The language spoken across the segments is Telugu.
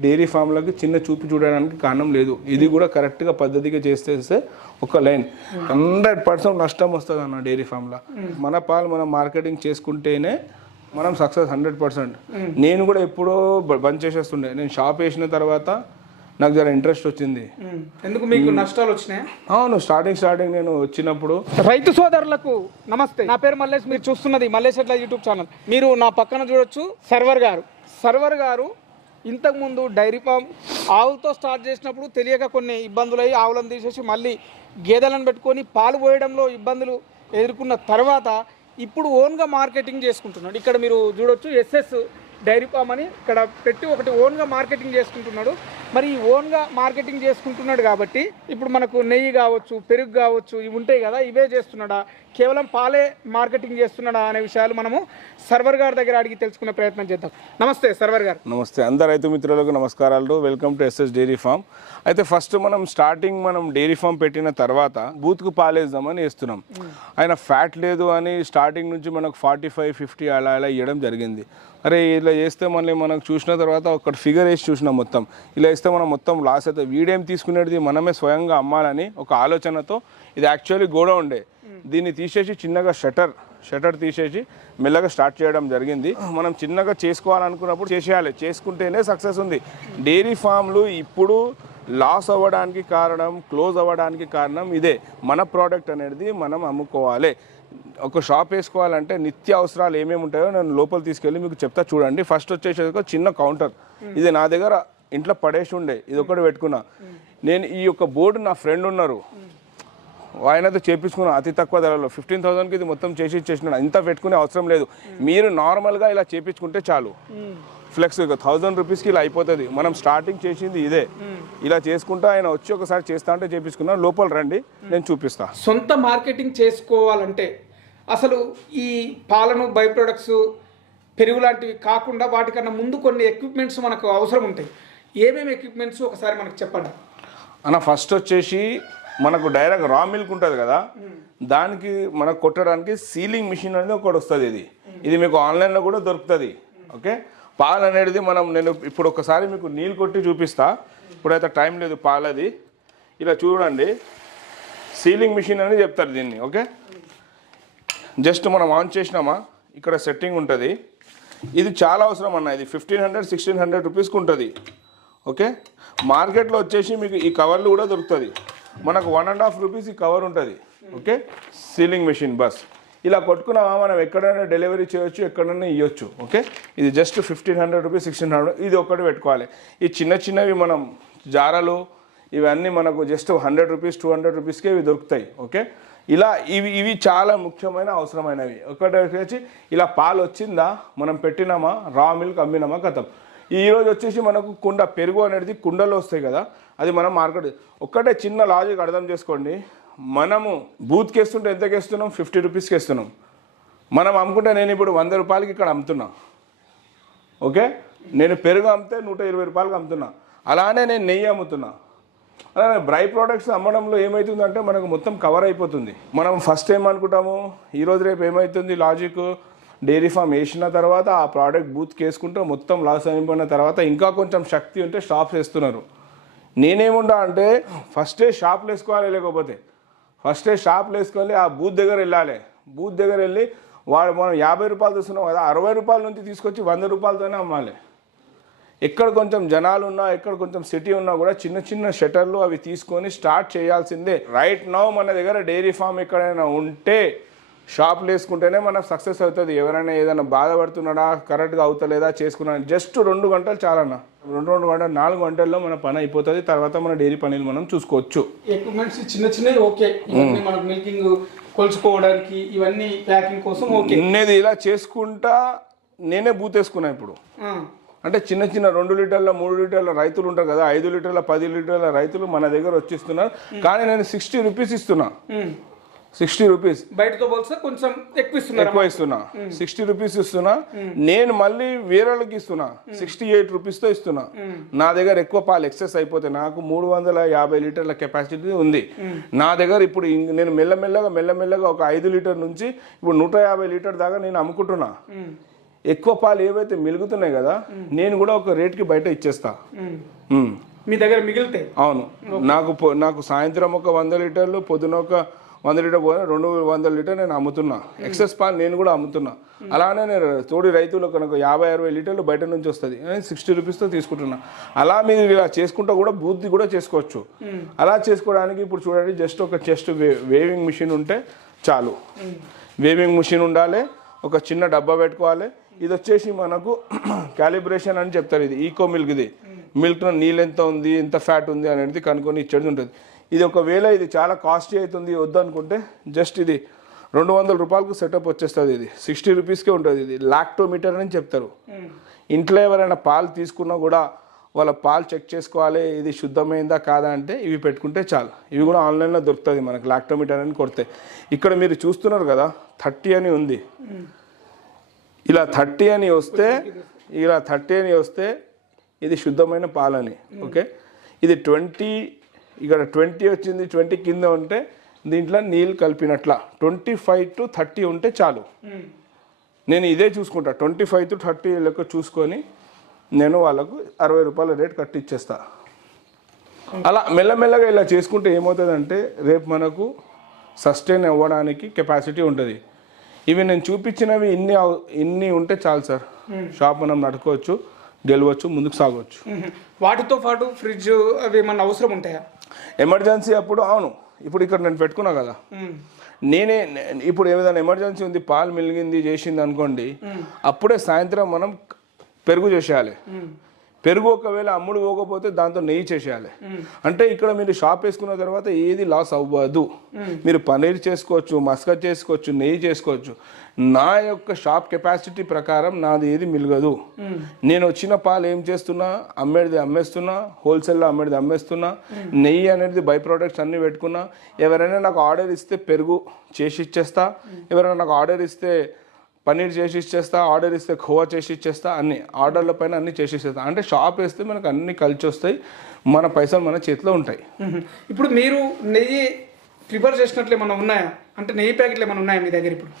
డైరీ ఫామ్లకి చిన్న చూపు చూడడానికి కారణం లేదు. ఇది కూడా కరెక్ట్గా పద్ధతిగా చేస్తే ఒక లైన్. హండ్రెడ్ పర్సెంట్ నష్టం వస్తుంది అన్న డైరీ ఫామ్లో. మన పాలు మనం మార్కెటింగ్ చేసుకుంటేనే మనం సక్సెస్ హండ్రెడ్ పర్సెంట్. నేను కూడా ఎప్పుడో బ- బంద్ చేసేస్తుండే. నేను షాప్ వేసిన తర్వాత నాకు జర ఇంట్రెస్ట్ వచ్చింది. ఎందుకు మీకు నష్టాలు వచ్చినాయా? అవును స్టార్టింగ్ స్టార్టింగ్ నేను వచ్చినప్పుడు రైతు సోదరులకు నమస్తే. నా పేరు మల్లేష్ మీరు చూస్తున్నది మల్లేష్ ఎట్లా యూట్యూబ్ ఛానల్. మీరు నా పక్కన చూడొచ్చు సర్వర్ గారు. సర్వర్ గారు ఇంతకుముందు డైరీ ఫామ్ ఆవులతో స్టార్ట్ చేసినప్పుడు తెలియక కొన్ని ఇబ్బందులు అయ్యి ఆవులను తీసేసి మళ్ళీ గేదెలను పెట్టుకొని పాలు పోయడంలో ఇబ్బందులు ఎదుర్కొన్న తర్వాత ఇప్పుడు ఓన్గా మార్కెటింగ్ చేసుకుంటున్నాడు. ఇక్కడ మీరు చూడొచ్చు ఎస్ఎస్ డైరీ ఫామ్ అని ఇక్కడ పెట్టి ఒకటి ఓన్గా మార్కెటింగ్ చేసుకుంటున్నాడు. మరి ఈ ఓన్గా మార్కెటింగ్ చేసుకుంటున్నాడు కాబట్టి ఇప్పుడు మనకు నెయ్యి కావచ్చు పెరుగు కావచ్చు ఇవి ఉంటాయి కదా ఇవే చేస్తున్నాడా? కేవలం పాలే మార్కెటింగ్ చేస్తున్నాడా అనే విషయాలు మనము సర్వర్ గారి దగ్గర అడిగి తెలుసుకునే ప్రయత్నం చేద్దాం. నమస్తే సర్వర్ గారు. నమస్తే. అందరు రైతు మిత్రులకు నమస్కారాలు. Welcome to SS dairy farm. అయితే ఫస్ట్ మనం స్టార్టింగ్ మనం డైరీ ఫామ్ పెట్టిన తర్వాత బూత్కు పాలేద్దామని వేస్తున్నాం ఆయన ఫ్యాట్ లేదు అని స్టార్టింగ్ నుంచి మనకు ఫార్టీ ఫైవ్ ఫిఫ్టీ అలా అలా ఇవ్వడం జరిగింది. అరే ఇలా చేస్తే మళ్ళీ మనకు చూసిన తర్వాత ఒక ఫిగర్ వేసి చూసినాం మొత్తం. ఇలా వేస్తే మనం మొత్తం లాస్ అవుతుంది వీడేం తీసుకునేది మనమే స్వయంగా అమ్మాలని ఒక ఆలోచనతో ఇది యాక్చువల్లీ గోడ ఉండే దీన్ని తీసేసి చిన్నగా షటర్ షటర్ తీసేసి మెల్లగా స్టార్ట్ చేయడం జరిగింది. మనం చిన్నగా చేసుకోవాలనుకున్నప్పుడు చేసేయాలి. చేసుకుంటేనే సక్సెస్ ఉంది. డైరీ ఫామ్లు ఇప్పుడు లాస్ అవ్వడానికి కారణం క్లోజ్ అవ్వడానికి కారణం ఇదే. మన ప్రోడక్ట్ అనేది మనం అమ్ముకోవాలి. ఒక షాప్ వేసుకోవాలంటే నిత్య అవసరాలు ఏమేమి ఉంటాయో నేను లోపల తీసుకెళ్ళి మీకు చెప్తా చూడండి. ఫస్ట్ వచ్చేసి ఒక చిన్న కౌంటర్ ఇది నా దగ్గర ఇంట్లో పడేసి ఉండే ఇది ఒకటి పెట్టుకున్నా. నేను ఈ యొక్క బోర్డు నా ఫ్రెండ్ ఉన్నారు. ఆయనతో చేపించుకున్నాను అతి తక్కువ ధరలో. ఫిఫ్టీన్ థౌసండ్కి ఇది మొత్తం చేసి ఇచ్చేసినాడు. ఇంత పెట్టుకునే అవసరం లేదు. మీరు నార్మల్గా ఇలా చేపించుకుంటే చాలు. ఫ్లెక్స్ థౌసండ్ థౌజండ్ రూపీస్కి ఇలా అయిపోతుంది. మనం స్టార్టింగ్ చేసింది ఇదే. ఇలా చేసుకుంటా ఆయన వచ్చి ఒకసారి చేస్తా అంటే చేపించుకున్నా లోపల రండి నేను చూపిస్తా. సొంత మార్కెటింగ్ చేసుకోవాలంటే అసలు ఈ పాలను బై ప్రొడక్ట్స్ పెరుగు లాంటివి కాకుండా వాటికన్నా ముందు కొన్ని ఎక్విప్మెంట్స్ మనకు అవసరం ఉంటాయి. ఏమేమి ఎక్విప్మెంట్స్ ఒకసారి మనకు చెప్పండి. అన్న ఫస్ట్ వచ్చేసి మనకు డైరెక్ట్ రా మిల్క్ ఉంటుంది కదా దానికి మనకు కొట్టడానికి సీలింగ్ మిషన్ అనేది ఒకటి వస్తుంది ఇది. ఇది మీకు ఆన్లైన్లో కూడా దొరుకుతుంది ఓకే పాలు అనేది మనం నేను ఇప్పుడు ఒకసారి మీకు నీళ్ళు కొట్టి చూపిస్తా. ఇప్పుడైతే టైం లేదు పాలది. ఇలా చూడండి. సీలింగ్ మిషన్ అని చెప్తారు దీన్ని ఓకే జస్ట్ మనం ఆన్ చేసినామా? ఇక్కడ సెట్టింగ్ ఉంటుంది. ఇది చాలా అవసరం అన్న ఇది ఫిఫ్టీన్ హండ్రెడ్ సిక్స్టీన్ హండ్రెడ్ రూపీస్కి ఉంటుంది. ఓకే? మార్కెట్లో వచ్చేసి మీకు ఈ కవర్లు కూడా దొరుకుతుంది. మనకు వన్ అండ్ హాఫ్ రూపీస్ ఈ కవర్ ఉంటుంది. ఓకే? సీలింగ్ మెషిన్ బస్ ఇలా కొట్టుకున్నామా? మనం ఎక్కడైనా డెలివరీ చేయొచ్చు ఎక్కడైనా ఇవ్వచ్చు ఓకే? ఇది just fifteen hundred rupees sixteen hundred ఇది ఒకటి పెట్టుకోవాలి. ఈ చిన్న చిన్నవి మనం జారలు ఇవన్నీ మనకు just hundred rupees two hundred రూపీస్కే ఇవి దొరుకుతాయి. ఓకే? ఇలా ఇవి ఇవి చాలా ముఖ్యమైన అవసరమైనవి. ఒకటి వచ్చి ఇలా పాలు వచ్చిందా మనం పెట్టినామా? రా మిల్క్ అమ్మినామా? కథం. ఈరోజు వచ్చేసి మనకు కుండ పెరుగు అనేది కుండలో వస్తాయి కదా అది మనం మార్కెట్ ఒక్కటే చిన్న లాజిక్ అర్థం చేసుకోండి. మనము బూత్కి వేస్తుంటే ఎంతకి వేస్తున్నాం? ఫిఫ్టీ రూపీస్కి వేస్తున్నాం. మనం అమ్ముకుంటే నేను ఇప్పుడు వంద రూపాయలకి ఇక్కడ అమ్ముతున్నా. ఓకే? నేను పెరుగు అమ్మితే నూట ఇరవై రూపాయలకి అమ్ముతున్నా. అలానే నేను నెయ్యి అమ్ముతున్నా. అలానే బ్రై ప్రోడక్ట్స్ అమ్మడంలో ఏమవుతుందంటే మనకు మొత్తం కవర్ అయిపోతుంది. మనం ఫస్ట్ ఏమనుకుంటాము అనుకుంటాము? రేపు ఏమవుతుంది లాజిక్ డైరీ ఫామ్ వేసిన తర్వాత ఆ ప్రోడక్ట్ బూత్కి వేసుకుంటే మొత్తం లాస్ అయిపోయిన తర్వాత ఇంకా కొంచెం శక్తి ఉంటే షాప్స్ వేస్తున్నారు. నేనేముంటా అంటే ఫస్టే షాప్లు వేసుకోవాలి లేకపోతే. ఫస్టే షాప్లు వేసుకోవాలి ఆ బూత్ దగ్గర వెళ్ళాలి. బూత్ దగ్గర వెళ్ళి వాడు మనం యాభై రూపాయలు తీసుకున్నాం కదా అరవై రూపాయల నుంచి తీసుకొచ్చి వంద రూపాయలతోనే అమ్మాలి. ఎక్కడ కొంచెం జనాలు ఉన్నా ఎక్కడ కొంచెం సిటీ ఉన్నా కూడా చిన్న చిన్న షటర్లు అవి తీసుకొని స్టార్ట్ చేయాల్సిందే. రైట్ నౌ మన దగ్గర డైరీ ఫామ్ ఎక్కడైనా ఉంటే షాప్లు వేసుకుంటేనే మనకు సక్సెస్ అవుతుంది. ఎవరైనా ఏదైనా బాధపడుతున్నాడా కరెక్ట్గా అవుతలేదా చేసుకున్నా జస్ట్ రెండు గంటలు చాలన్నా. రెండు రెండు గంటలు నాలుగు గంటల్లో మన పని అయిపోతుంది. తర్వాత మన డైరీ పనులు మనం చూసుకోవచ్చు. ఎక్విప్మెంట్స్ చిన్న చిన్నవి ఓకే. మనకు మిల్కింగ్ కొలుచుకోవడానికి ఇవన్నీ ప్యాకింగ్ కోసం ఓకే. ఉన్నది ఇలా చేసుకుంటా నేనే బూత్ వేసుకున్నా ఇప్పుడు. అంటే చిన్న చిన్న రెండు లీటర్ల మూడు లీటర్ల రైతులు ఉంటారు కదా ఐదు లీటర్ల పది లీటర్ల రైతులు మన దగ్గర వచ్చిస్తున్నారు. కానీ నేను సిక్స్టీ రూపీస్ ఇస్తున్నా. Sixty rupees. బయటతో పోలిస్తే కొంచెం ఎక్కువ ఇస్తున్నారు ఎక్కువ ఇస్తున్నా సిక్స్టీ రూపీస్ ఇస్తున్నా. నేను మళ్ళీ వేరే వాళ్ళకి ఇస్తున్నా. సిక్స్టీ ఎయిట్ రూపీస్తో ఇస్తున్నా. నా దగ్గర ఎక్కువ పాలు ఎక్సెస్ అయిపోతాయి నాకు మూడు వందల యాభై లీటర్ల కెపాసిటీ ఉంది. నా దగ్గర ఇప్పుడు నేను మెల్లమెల్లగా మెల్లమెల్లగా ఒక ఐదు లీటర్ నుంచి ఇప్పుడు నూట యాభై లీటర్ దాకా నేను అమ్ముకుంటున్నా. ఎక్కువ పాలు ఏవైతే మిలుగుతున్నాయి కదా నేను కూడా ఒక రేట్కి బయట ఇచ్చేస్తా. మీ దగ్గర మిగిలితే? అవును. నాకు నాకు సాయంత్రం ఒక వంద లీటర్లు పొద్దున ఒక వంద లీటర్ పోయినా రెండు వందల లీటర్ నేను అమ్ముతున్నా. ఎక్సెస్ పాలు నేను కూడా అమ్ముతున్నా. అలానే నేను తోడి రైతులకు కనుక యాభై అరవై లీటర్లు బయట నుంచి వస్తుంది. నేను సిక్స్టీ రూపీస్తో తీసుకుంటున్నా. అలా మీరు ఇలా చేసుకుంటా కూడా బూత్ది కూడా చేసుకోవచ్చు. అలా చేసుకోవడానికి ఇప్పుడు చూడండి జస్ట్ ఒక చెస్ట్ వేవింగ్ మిషన్ ఉంటే చాలు. వేవింగ్ మిషన్ ఉండాలి ఒక చిన్న డబ్బా పెట్టుకోవాలి. ఇది వచ్చేసి మనకు క్యాలిబ్రేషన్ అని చెప్తారు ఇది. ఈకో మిల్క్ ఇది మిల్క్లో నీళ్ళు ఎంత ఉంది ఎంత ఫ్యాట్ ఉంది అనేది కనుక్కొని ఇచ్చేది ఉంటుంది. ఇది ఒకవేళ ఇది చాలా కాస్ట్లీ అవుతుంది వద్దు అనుకుంటే జస్ట్ ఇది రెండు వందల రూపాయలకు సెటప్ వచ్చేస్తుంది ఇది. సిక్స్టీ రూపీస్కే ఉంటుంది ఇది. లాక్టోమీటర్ అని చెప్తారు. ఇంట్లో ఎవరైనా పాలు తీసుకున్నా కూడా వాళ్ళ పాలు చెక్ చేసుకోవాలి ఇది శుద్ధమైందా కాదా అంటే ఇవి పెట్టుకుంటే చాలు. ఇవి కూడా ఆన్లైన్లో దొరుకుతుంది మనకు లాక్టోమీటర్ అని కొడితే. ఇక్కడ మీరు చూస్తున్నారు కదా థర్టీ అని ఉంది. ఇలా థర్టీ అని వస్తే ఇలా థర్టీ అని వస్తే ఇది శుద్ధమైన పాలని ఓకే? ఇది ట్వంటీ ఇక్కడ ట్వంటీ వచ్చింది ట్వంటీ కింద ఉంటే దీంట్లో నీళ్ళు కలిపినట్ల. ట్వంటీ ఫైవ్ టు థర్టీ ఉంటే చాలు. నేను ఇదే చూసుకుంటా. ట్వంటీ ఫైవ్ టు థర్టీ లెక్క చూసుకొని నేను వాళ్ళకు అరవై రూపాయల రేట్ కట్టిచ్చేస్తా. అలా మెల్లమెల్లగా ఇలా చేసుకుంటే ఏమవుతుందంటే రేపు మనకు సస్టైన్ అవ్వడానికి కెపాసిటీ ఉంటుంది. ఇవి నేను చూపించినవి ఇన్ని ఇన్ని ఉంటే చాలు సార్. షాప్ మనం నడుకోవచ్చు గెలవచ్చు ముందుకు సాగవచ్చు వాటితో పాటు ఫ్రిడ్జ్ అవి ఏమన్నా అవసరం ఉంటాయా? ఎమర్జెన్సీ అప్పుడు అవును ఇప్పుడు ఇక్కడ నేను పెట్టుకున్నా కదా. నేనే ఇప్పుడు ఏదైనా ఎమర్జెన్సీ ఉంది పాలు మిలిగింది చేసింది అనుకోండి అప్పుడే సాయంత్రం మనం పెరుగు చేసేయాలి. పెరుగు ఒకవేళ అమ్ముడు పోకపోతే దాంతో నెయ్యి చేసేయాలి. అంటే ఇక్కడ మీరు షాప్ వేసుకున్న తర్వాత ఏది లాస్ అవ్వదు. మీరు పనీర్ చేసుకోవచ్చు మస్కా చేసుకోవచ్చు నెయ్యి చేసుకోవచ్చు. నా యొక్క షాప్ కెపాసిటీ ప్రకారం నాది ఏది మిలగదు. నేను వచ్చిన పాలు ఏం చేస్తున్నా? అమ్మేది అమ్మేస్తున్నా హోల్సేల్లో అమ్మేది అమ్మేస్తున్నా నెయ్యి అనేది బై ప్రోడక్ట్స్ అన్ని పెట్టుకున్నా ఎవరైనా నాకు ఆర్డర్ ఇస్తే పెరుగు చేసి ఇచ్చేస్తా ఎవరైనా నాకు ఆర్డర్ ఇస్తే పన్నీర్ చేసి ఇచ్చేస్తా ఆర్డర్ ఇస్తే ఖోవా చేసి ఇచ్చేస్తా అన్ని ఆర్డర్ల పైన అన్ని చేసి ఇచ్చేస్తా. అంటే షాప్ వేస్తే మనకు అన్ని కలిసి వస్తాయి మన పైసలు మన చేతిలో ఉంటాయి. ఇప్పుడు మీరు నెయ్యి ప్రిపేర్ చేసినట్లు ఏమన్నా ఉన్నాయా? అంటే నెయ్యి ప్యాకెట్లు ఏమైనా ఉన్నాయా మీ దగ్గర ఇప్పుడు?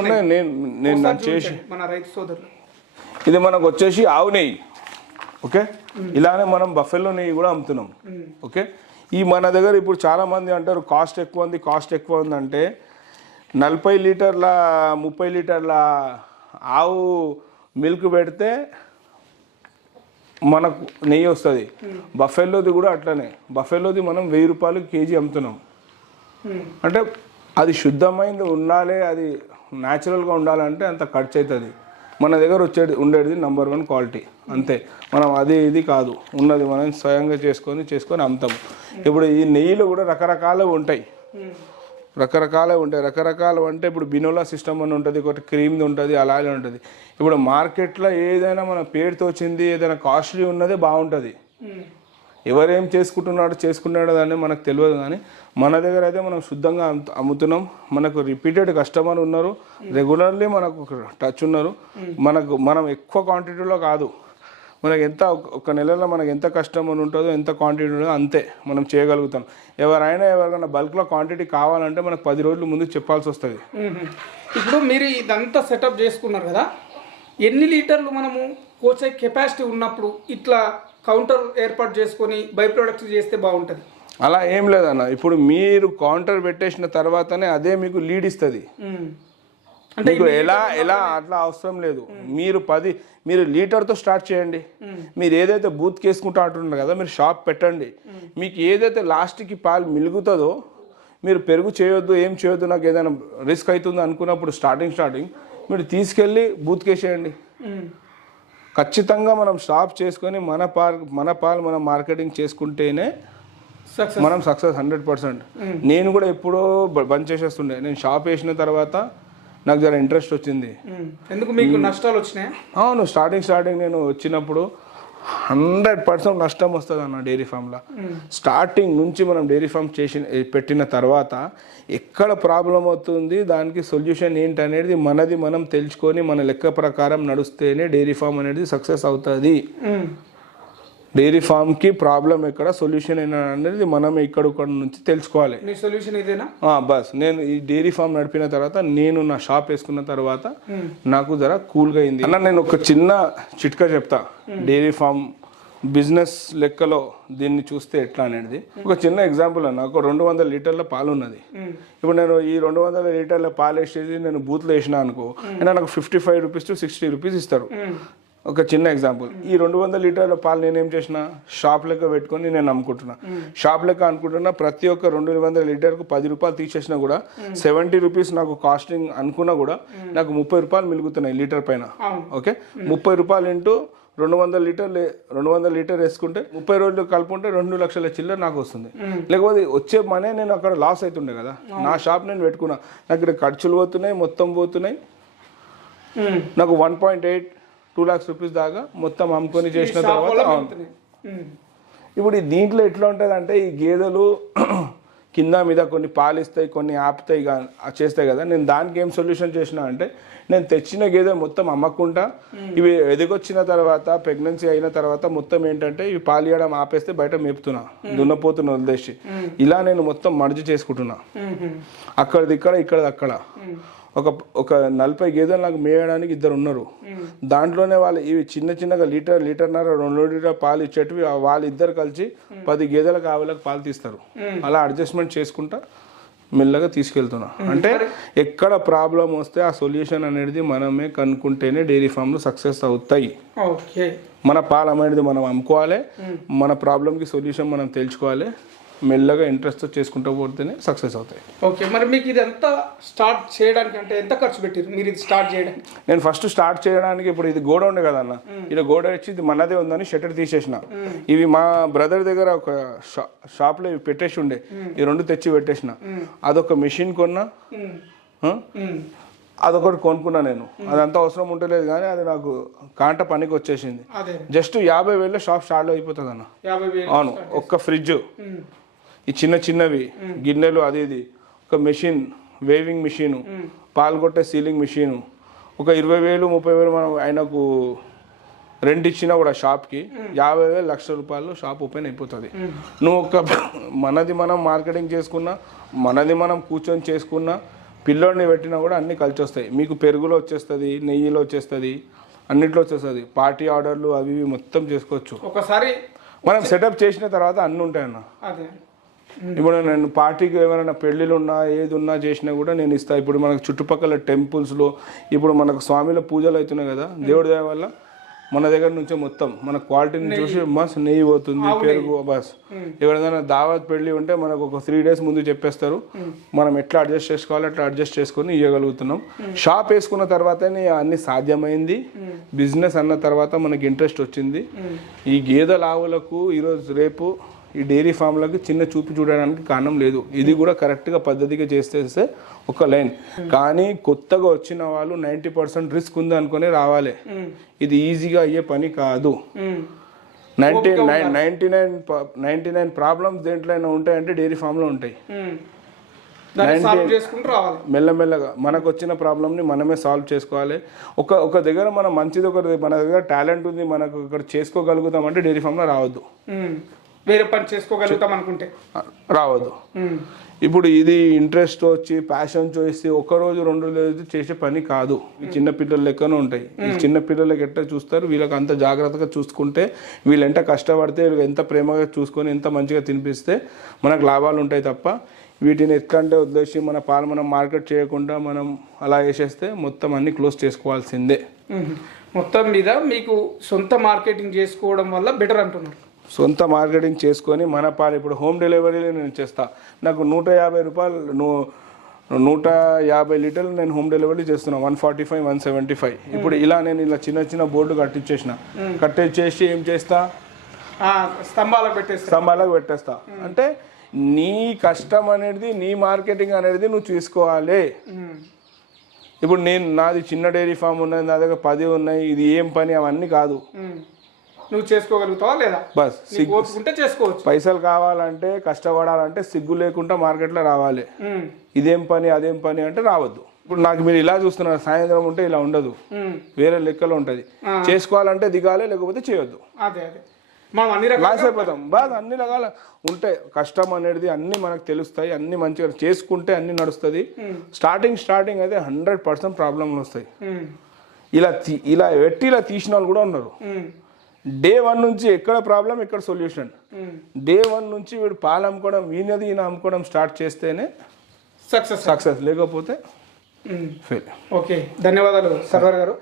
ఉన్నాయి. నేను నేను చేసి మన రైతు సోదరులు. ఇది మనకు వచ్చేసి ఆవు నెయ్యి. ఓకే? ఇలానే మనం బఫెల్లో నెయ్యి కూడా అమ్ముతున్నాం. ఓకే? ఈ మన దగ్గర ఇప్పుడు చాలా మంది అంటారు కాస్ట్ ఎక్కువ ఉంది కాస్ట్ ఎక్కువ ఉంది అంటే నలభై లీటర్ల ముప్పై లీటర్ల ఆవు మిల్క్ పెడితే మనకు నెయ్యి వస్తుంది. బఫెల్లోది కూడా అట్లనే. బఫెల్లోది మనం వెయ్యి రూపాయలు కేజీ అమ్ముతున్నాం. అంటే అది శుద్ధమైంది ఉండాలి అది న్యాచురల్గా ఉండాలంటే అంత ఖర్చు అవుతుంది మన దగ్గర వచ్చేది ఉండేది నంబర్ వన్ క్వాలిటీ అంతే. మనం అది ఇది కాదు. ఉన్నది మనం స్వయంగా చేసుకొని చేసుకొని అమ్ముతాం. ఇప్పుడు ఈ నెయ్యిలో కూడా రకరకాలు ఉంటాయి. రకరకాలు ఉంటాయి. రకరకాలు అంటే ఇప్పుడు బినోలా సిస్టమ్ అని ఉంటుంది ఒకటి క్రీమ్ది ఉంటుంది అలాగే ఉంటుంది. ఇప్పుడు మార్కెట్లో ఏదైనా మన పేరుతో వచ్చింది ఏదైనా కాస్ట్లీ ఉన్నదే బాగుంటుంది. ఎవరేం చేసుకుంటున్నాడు చేసుకున్నాడు అని మనకు తెలియదు కానీ మన దగ్గర అయితే మనం శుద్ధంగా అమ్ము- అమ్ముతున్నాం. మనకు రిపీటెడ్ కస్టమర్ ఉన్నారు. రెగ్యులర్లీ మనకు టచ్ ఉన్నారు. మనకు మనం ఎక్కువ క్వాంటిటీలో కాదు. మనకి ఎంత ఒక- నెలలో మనకి ఎంత కస్టమర్ ఉంటుందో ఎంత క్వాంటిటీ ఉంటుందో అంతే మనం చేయగలుగుతాం. ఎవరైనా ఎవరికైనా బల్క్లో క్వాంటిటీ కావాలంటే మనకు పది రోజుల ముందు చెప్పాల్సి వస్తుంది. ఇప్పుడు మీరు ఇదంతా సెటప్ చేసుకున్నారు కదా ఎన్ని లీటర్లు మనము కోచే కెపాసిటీ ఉన్నప్పుడు ఇట్లా కౌంటర్ ఏర్పాటు చేసుకొని బై ప్రొడక్ట్స్ చేస్తే బాగుంటుంది? అలా ఏం లేదన్న ఇప్పుడు మీరు కౌంటర్ పెట్టేసిన తర్వాతనే అదే మీకు లీడ్ ఇస్తుంది. మీకు ఎలా ఎలా అట్లా అవసరం లేదు. మీరు పది మీరు లీటర్తో స్టార్ట్ చేయండి. మీరు ఏదైతే బూత్ కేసుకుంటా అంటున్నారు కదా మీరు షాప్ పెట్టండి. మీకు ఏదైతే లాస్ట్కి పాలు మిలుగుతుందో మీరు పెరుగు చేయొద్దు ఏం చేయొద్దు నాకు ఏదైనా రిస్క్ అవుతుంది అనుకున్నప్పుడు స్టార్టింగ్ స్టార్టింగ్ మీరు తీసుకెళ్ళి బూత్ కేసేయండి. ఖచ్చితంగా మనం స్టాప్ చేసుకొని మన పాల్ మన పాలు మనం మార్కెటింగ్ చేసుకుంటేనే సక్సెస్ మనం సక్సెస్ హండ్రెడ్ పర్సెంట్ నేను కూడా ఎప్పుడో బంద్ చేసేస్తుండే. నేను షాప్ వేసిన తర్వాత నాకు జర ఇంట్రెస్ట్ వచ్చింది. ఎందుకు మీకు నష్టాలు వచ్చినాయా? అవును స్టార్టింగ్ స్టార్టింగ్ నేను వచ్చినప్పుడు హండ్రెడ్ పర్సెంట్ నష్టం వస్తుంది అన్న డైరీ ఫామ్లో స్టార్టింగ్ నుంచి మనం డైరీ ఫామ్ చేసి పెట్టిన తర్వాత ఎక్కడ ప్రాబ్లం అవుతుంది దానికి సొల్యూషన్ ఏంటి అనేది మనది మనం తెలుసుకొని మన లెక్క ప్రకారం నడుస్తేనే డైరీ ఫామ్ అనేది సక్సెస్ అవుతుంది. డైరీ ఫామ్కి ప్రాబ్లం ఎక్కడ సొల్యూషన్ అయినా అనేది మనం ఇక్కడ నుంచి తెలుసుకోవాలి. సొల్యూషన్ ఇదేనా బస్. నేను ఈ డైరీ ఫామ్ నడిపిన తర్వాత నేను నా షాప్ వేసుకున్న తర్వాత నాకు జర కూల్గా అయింది. అన్న నేను ఒక చిన్న చిట్కా చెప్తా. డైరీ ఫామ్ బిజినెస్ లెక్కలో దీన్ని చూస్తే ఎట్లా అనేది. ఒక చిన్న ఎగ్జాంపుల్ అన్న ఒక రెండు వందల లీటర్ల పాలు ఉన్నది. ఇప్పుడు నేను ఈ రెండు వందల లీటర్ల పాలు వేసేది నేను బూత్లో వేసిన అనుకో అంటే నాకు fifty five rupees to sixty rupees ఇస్తారు. ఒక చిన్న ఎగ్జాంపుల్. ఈ రెండు వందల లీటర్ల పాలు నేనేం చేసిన? షాప్ లెక్క పెట్టుకొని నేను అమ్ముకుంటున్నా. షాప్ లెక్క అనుకుంటున్నా ప్రతి ఒక్క రెండు వందల లీటర్కు పది రూపాయలు తీసేసినా కూడా సెవెంటీ రూపీస్ నాకు కాస్టింగ్ అనుకున్నా కూడా నాకు ముప్పై రూపాయలు మిగులుతున్నాయి లీటర్ పైన. ఓకే? ముప్పై రూపాయలు ఇంటూ రెండు వందల లీటర్ రెండు వందల లీటర్ వేసుకుంటే ముప్పై రోజులు కలుపుకుంటే రెండు లక్షల చిల్లర నాకు వస్తుంది. లేకపోతే వచ్చే మనీ నేను అక్కడ లాస్ అవుతుండే కదా. నా షాప్ నేను పెట్టుకున్నా. నాకు ఇక్కడ ఖర్చులు పోతున్నాయి మొత్తం పోతున్నాయి. నాకు one point eight two lakhs rupees దాకా మొత్తం అమ్ముకొని చేసిన తర్వాత. ఇప్పుడు దీంట్లో ఎట్లా ఉంటుంది అంటే ఈ గేదెలు కింద మీద కొన్ని పాలిస్తాయి కొన్ని ఆపుతాయి చేస్తాయి కదా. నేను దానికి ఏం సొల్యూషన్ చేసిన అంటే నేను తెచ్చిన గేదె మొత్తం అమ్మకుండా ఇవి ఎదిగొచ్చిన తర్వాత ప్రెగ్నెన్సీ అయిన తర్వాత మొత్తం ఏంటంటే ఇవి పాలు ఇవ్వడం ఆపేస్తే బయట మేపుతున్నా దున్నపోతున్నా వదిలేసి. ఇలా నేను మొత్తం మర్జీ చేసుకుంటున్నా. అక్కడిది ఇక్కడ ఇక్కడది అక్కడ ఒక ఒక నలభై గేదెలు నాకు మేయడానికి ఇద్దరు ఉన్నారు. దాంట్లోనే వాళ్ళు ఇవి చిన్న చిన్నగా లీటర్ లీటర్న్నర రెండు లీటర్ పాలు ఇచ్చేటివి వాళ్ళిద్దరు కలిసి పది గేదెలకు ఆవులకు పాలు తీస్తారు. అలా అడ్జస్ట్మెంట్ చేసుకుంటా మెల్లగా తీసుకెళ్తున్నా. అంటే ఎక్కడ ప్రాబ్లం వస్తే ఆ సొల్యూషన్ అనేది మనమే కనుక్కుంటేనే డైరీ ఫామ్లు సక్సెస్ అవుతాయి. ఓకే. మన పాలు అనేది మనం అమ్ముకోవాలి. మన ప్రాబ్లంకి సొల్యూషన్ మనం తెలుసుకోవాలి మెల్లగా ఇంట్రెస్ట్ చేసుకుంటూ పోతేనే సక్సెస్ అవుతాయి. ఓకే మరి మీకు ఇదంతా స్టార్ట్ చేయడానికి అంటే ఎంత ఖర్చు పెట్టారు మీరు ఇది స్టార్ట్ చేయడానికి? నేను ఫస్ట్ స్టార్ట్ చేయడానికి ఇప్పుడు ఇది గోడ ఉండే కదా అన్న ఇది గోడ వచ్చి ఇది మనదే ఉందని షట్టర్ తీసేసిన. ఇవి మా బ్రదర్ దగ్గర ఒక షాప్లో ఇవి పెట్టేసి ఉండే. ఈ రెండు తెచ్చి పెట్టేసిన. అదొక మెషిన్ కొన్నా. అదొకటి కొనుక్కున్నా నేను. అదంతా అవసరం ఉంటలేదు కానీ అది నాకు కాంట పనికి వచ్చేసింది. జస్ట్ యాభై వేల షాప్ స్టార్ట్ అయిపోతుంది అన్న అవును ఒక్క ఫ్రిడ్జ్. ఈ చిన్న చిన్నవి గిన్నెలు అది ఇది. ఒక మెషిన్ వేవింగ్ మిషను పాలు కొట్టే సీలింగ్ మిషను. ఒక ఇరవై వేలు ముప్పై వేలు మనం ఆయనకు రెంట్ ఇచ్చినా కూడా షాప్కి యాభై వేలు లక్ష రూపాయలు షాప్ ఓపెన్ అయిపోతుంది. నువ్వు ఒక మనది మనం మార్కెటింగ్ చేసుకున్నా మనది మనం కూర్చొని చేసుకున్నా పిల్లోడిని పెట్టినా కూడా అన్నీ కలిసి వస్తాయి. మీకు పెరుగులో వచ్చేస్తుంది నెయ్యిలో వచ్చేస్తుంది అన్నిట్లో వచ్చేస్తుంది. పార్టీ ఆర్డర్లు అవి ఇవి మొత్తం చేసుకోవచ్చు. ఒకసారి మనం సెటప్ చేసిన తర్వాత అన్నీ ఉంటాయన్న. అదే. ఇప్పుడు నేను పార్టీకి ఏమైనా పెళ్ళిళ్ళు ఉన్నా ఏది ఉన్నా చేసినా కూడా నేను ఇస్తా. ఇప్పుడు మనకు చుట్టుపక్కల టెంపుల్స్లో ఇప్పుడు మనకు స్వామిల పూజలు అవుతున్నాయి కదా దేవుడి దయ వల్ల మన దగ్గర నుంచే మొత్తం మన క్వాలిటీని చూసి బస్ నెయ్యి పోతుంది పెరుగు బస్. ఎవరిదైనా దావత్ పెళ్ళి ఉంటే మనకు ఒక త్రీ డేస్ ముందు చెప్పేస్తారు. మనం ఎట్లా అడ్జస్ట్ చేసుకోవాలి అట్లా అడ్జస్ట్ చేసుకొని ఇవ్వగలుగుతున్నాం షాప్ వేసుకున్న తర్వాతనే అన్ని సాధ్యమైంది. బిజినెస్ అన్న తర్వాత మనకి ఇంట్రెస్ట్ వచ్చింది. ఈ గేదెల ఆవులకు ఈరోజు రేపు ఈ డైరీ ఫామ్లకు చిన్న చూపు చూడడానికి కారణం లేదు. ఇది కూడా కరెక్ట్గా పద్ధతిగా చేస్తే ఒక లైన్. కానీ కొత్తగా వచ్చిన వాళ్ళు నైంటీ పర్సెంట్ రిస్క్ ఉంది అనుకుని రావాలి. ఇది ఈజీగా అయ్యే పని కాదు. ఉమ్. Ninety nine ninety nine ninety nine problems దేంట్లో ఉంటాయంటే డైరీ ఫామ్లో ఉంటాయి. మెల్లమెల్లగా మనకు వచ్చిన ప్రాబ్లమ్ని మనమే సాల్వ్ చేసుకోవాలి. ఒక ఒక దగ్గర మనం మంచిది ఒక మన దగ్గర టాలెంట్ ఉంది మనకు ఇక్కడ చేసుకోగలుగుతాం అంటే డైరీ ఫామ్లో రావద్దు. వేరే పని చేసుకోగలుగుతాం అనుకుంటే. రావద్దు. ఇప్పుడు ఇది ఇంట్రెస్ట్ వచ్చి ప్యాషన్ చూసి ఒక రోజు రెండు రోజులు చేసే పని కాదు. ఈ చిన్న పిల్లల లెక్కనే ఉంటాయి. ఈ చిన్న పిల్లలకి ఎట్లా చూస్తారు? వీళ్ళకి అంత జాగ్రత్తగా చూసుకుంటే వీళ్ళు ఎంత కష్టపడితే ఎంత ప్రేమగా చూసుకొని ఎంత మంచిగా తినిపిస్తే మనకు లాభాలు ఉంటాయి తప్ప వీటిని ఎట్లంటే వదిలేసి మన పాలు మనం మార్కెట్ చేయకుండా మనం అలా వేసేస్తే మొత్తం అన్ని క్లోజ్ చేసుకోవాల్సిందే. మొత్తం మీద మీకు సొంత మార్కెటింగ్ చేసుకోవడం వల్ల బెటర్ అంటున్నారు. సొంత మార్కెటింగ్ చేసుకొని మన పాలు ఇప్పుడు హోమ్ డెలివరీలో నేను చేస్తా. నాకు నూట యాభై రూపాయలు నువ్వు నూట యాభై లీటర్లు నేను హోమ్ డెలివరీ చేస్తున్నా. One forty five one seventy five. ఇప్పుడు ఇలా నేను ఇలా చిన్న చిన్న బోర్డు కట్టించేసిన కట్టించేసి ఏం చేస్తా? స్తంభాలకు పెట్టేస్తారు స్తంభాలకు పెట్టేస్తా. అంటే నీ కష్టం అనేది నీ మార్కెటింగ్ అనేది నువ్వు చూసుకోవాలి. ఇప్పుడు నేను నాది చిన్న డైరీ ఫామ్ ఉన్నది నా దగ్గర పది ఉన్నాయి ఇది ఏం పని అవన్నీ కాదు. నువ్వు చేసుకోగలుగుతావా లేదా? బస్ ఉంటే చేసుకోవచ్చు. పైసలు కావాలంటే కష్టపడాలంటే సిగ్గు లేకుండా మార్కెట్లో రావాలి. ఇదేం పని అదేం పని అంటే రావద్దు. ఇప్పుడు నాకు మీరు ఇలా చూస్తున్నారు సాయంత్రం ఉంటే ఇలా ఉండదు. వేరే లెక్కలో ఉంటుంది. చేసుకోవాలంటే దిగాలి లేకపోతే చేయొద్దు. అదే అదే. మనం అన్ని లాస్ అయిపోతాం. బాగా అన్ని రకాల ఉంటాయి. కష్టం అనేది అన్ని మనకు తెలుస్తాయి. అన్ని మంచిగా చేసుకుంటే అన్ని నడుస్తుంది. స్టార్టింగ్ స్టార్టింగ్ అయితే హండ్రెడ్ పర్సెంట్ ప్రాబ్లంలు వస్తాయి ఇలా ఇలా పెట్టి ఇలా తీసిన వాళ్ళు కూడా ఉన్నారు. డే వన్ నుంచి ఎక్కడ ప్రాబ్లం ఎక్కడ సొల్యూషన్. డే వన్ నుంచి వీడు పాలు అమ్ముకోవడం వీనది ఈయన అమ్ముకోవడం స్టార్ట్ చేస్తేనే సక్సెస్ సక్సెస్ లేకపోతే. ఫెయిల్ ఓకే ధన్యవాదాలు సర్వర్ గారు.